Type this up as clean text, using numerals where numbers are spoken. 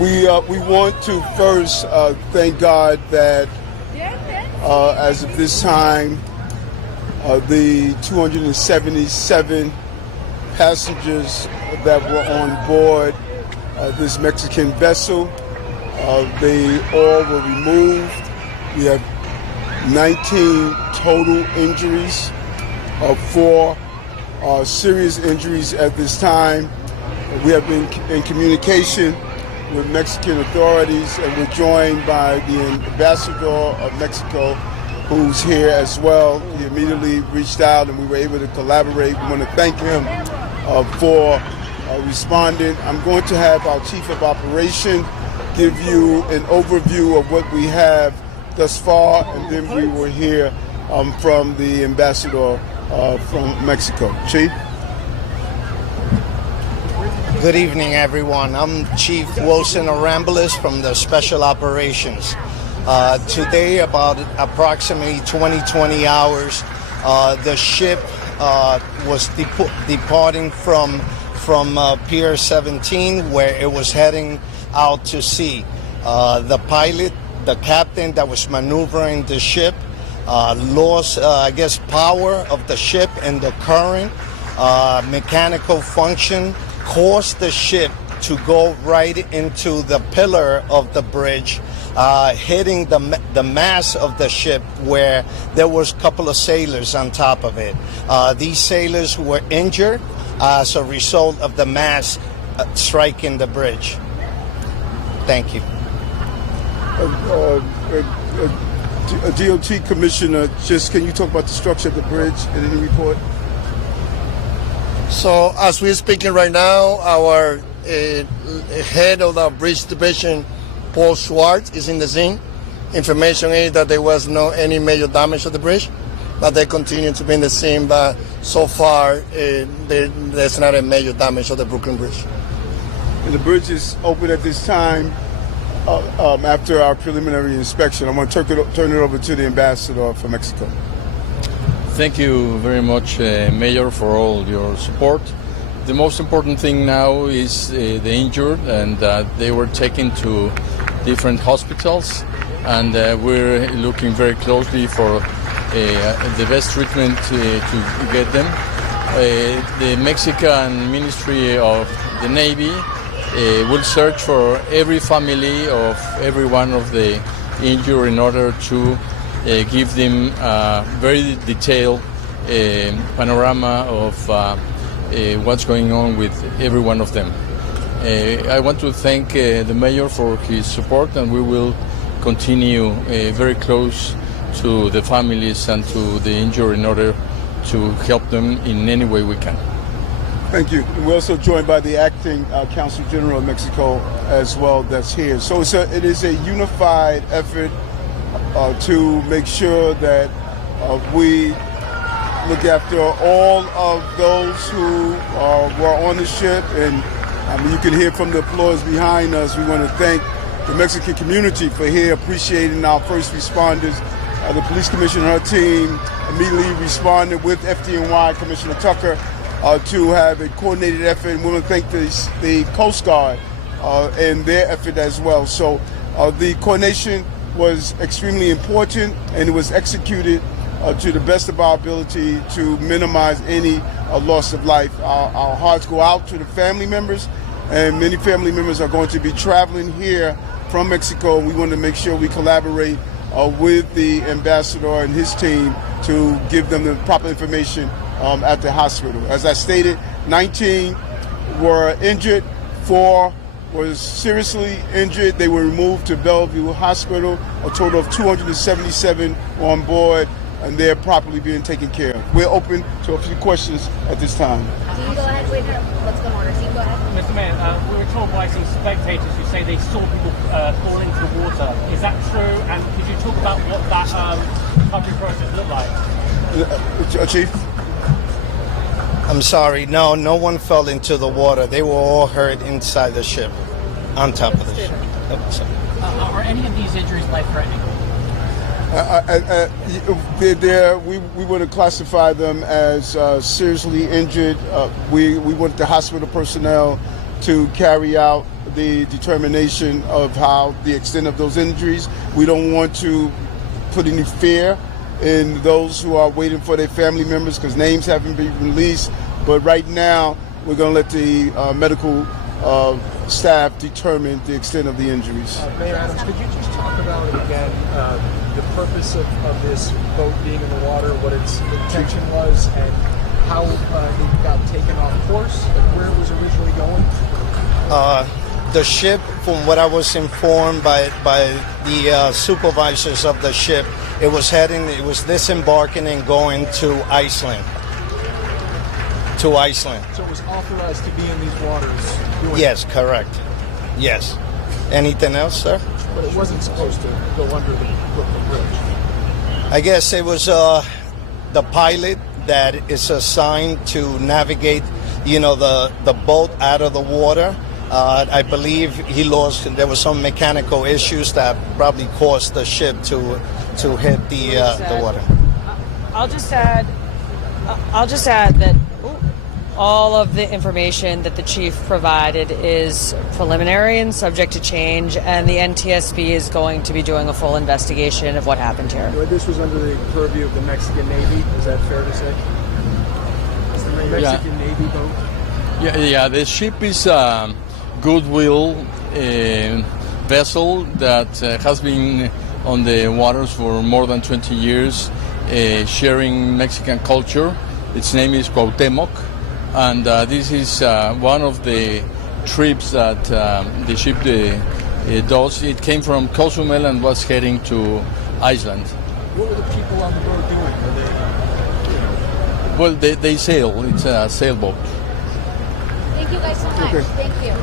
We want to first thank God that as of this time, the 277 passengers that were on board this Mexican vessel, they all were removed. We have 19 total injuries, 4 serious injuries at this time. We have been in communication with Mexican authorities, and we're joined by the ambassador of Mexico, who's here as well. He immediately reached out and we were able to collaborate. We want to thank him for responding. I'm going to have our chief of operation give you an overview of what we have thus far, and then we will hear from the ambassador from Mexico. Chief? Good evening, everyone. I'm Chief Wilson Arambulis from the Special Operations. Today, about approximately 20 hours, the ship was departing from Pier 17, where it was heading out to sea. The pilot, the captain that was maneuvering the ship, lost, power of the ship and the current, mechanical function, caused the ship to go right into the pillar of the bridge, hitting the mast of the ship, where there was a couple of sailors on top of it. These sailors were injured as a result of the mast striking the bridge. Thank you. DOT Commissioner, just can you talk about the structure of the bridge in any report? So as we're speaking right now, our head of the bridge division, Paul Schwartz, is in the scene. Information is that there was no any major damage to the bridge, but they continue to be in the scene. But so far, there's not a major damage to the Brooklyn Bridge. And the bridge is open at this time after our preliminary inspection. I'm going to turn it over to the ambassador for Mexico. Thank you very much, Mayor, for all your support. The most important thing now is the injured, and they were taken to different hospitals, and we're looking very closely for the best treatment to get them. The Mexican Ministry of the Navy will search for every family of every one of the injured in order to give them a very detailed panorama of what's going on with every one of them. I want to thank the mayor for his support, and we will continue very close to the families and to the injured in order to help them in any way we can. Thank you. We're also joined by the acting Consul General of Mexico as well, that's here. So it is a unified effort to make sure that we look after all of those who were on the ship. And you can hear from the applause behind us. We want to thank the Mexican community for here appreciating our first responders. The police commissioner and her team immediately responded with FDNY Commissioner Tucker to have a coordinated effort. And we want to thank the Coast Guard and their effort as well. So the coordination was extremely important, and it was executed to the best of our ability to minimize any loss of life. Our hearts go out to the family members, and many family members are going to be traveling here from Mexico. We want to make sure we collaborate with the ambassador and his team to give them the proper information at the hospital. As I stated, 19 were injured, 4 was seriously injured. They were removed to Bellevue Hospital. A total of 277 on board, and they're properly being taken care of. We're open to a few questions at this time. So you go ahead, wait, let's go in order. So you go ahead. Mr. Mayor, we were told by some spectators who say they saw people fall into the water. Is that true? And could you talk about what that recovery process looked like? Chief? I'm sorry, no one fell into the water. They were all hurt inside the ship, on top of the ship. Are any of these injuries life-threatening? We want to classify them as seriously injured. We want the hospital personnel to carry out the determination of how the extent of those injuries. We don't want to put any fear in those who are waiting for their family members because names haven't been released. But right now, we're going to let the medical staff determine the extent of the injuries. Mayor Adams, could you just talk about again the purpose of this boat being in the water, what its intention was, and how it got taken off course, and where it was originally going? The ship, from what I was informed by the supervisors of the ship, it was disembarking and going to Iceland. To Iceland. So it was authorized to be in these waters? Yes, correct. Yes. Anything else, sir? But it wasn't supposed to go under the Brooklyn Bridge. I guess it was the pilot that is assigned to navigate, the boat out of the water. I believe there was some mechanical issues that probably caused the ship to hit the water. I'll just add that all of the information that the chief provided is preliminary and subject to change, and the NTSB is going to be doing a full investigation of what happened here. This was under the purview of the Mexican Navy, is that fair to say? It's the Mexican Navy boat? Yeah, the ship is a goodwill vessel that has been on the waters for more than 20 years, sharing Mexican culture. Its name is Cuauhtemoc, and this is one of the trips that the ship does. It came from Cozumel and was heading to Iceland. What were the people on the boat doing? Well, they sail. It's a sailboat. Thank you guys so much. Okay. Thank you.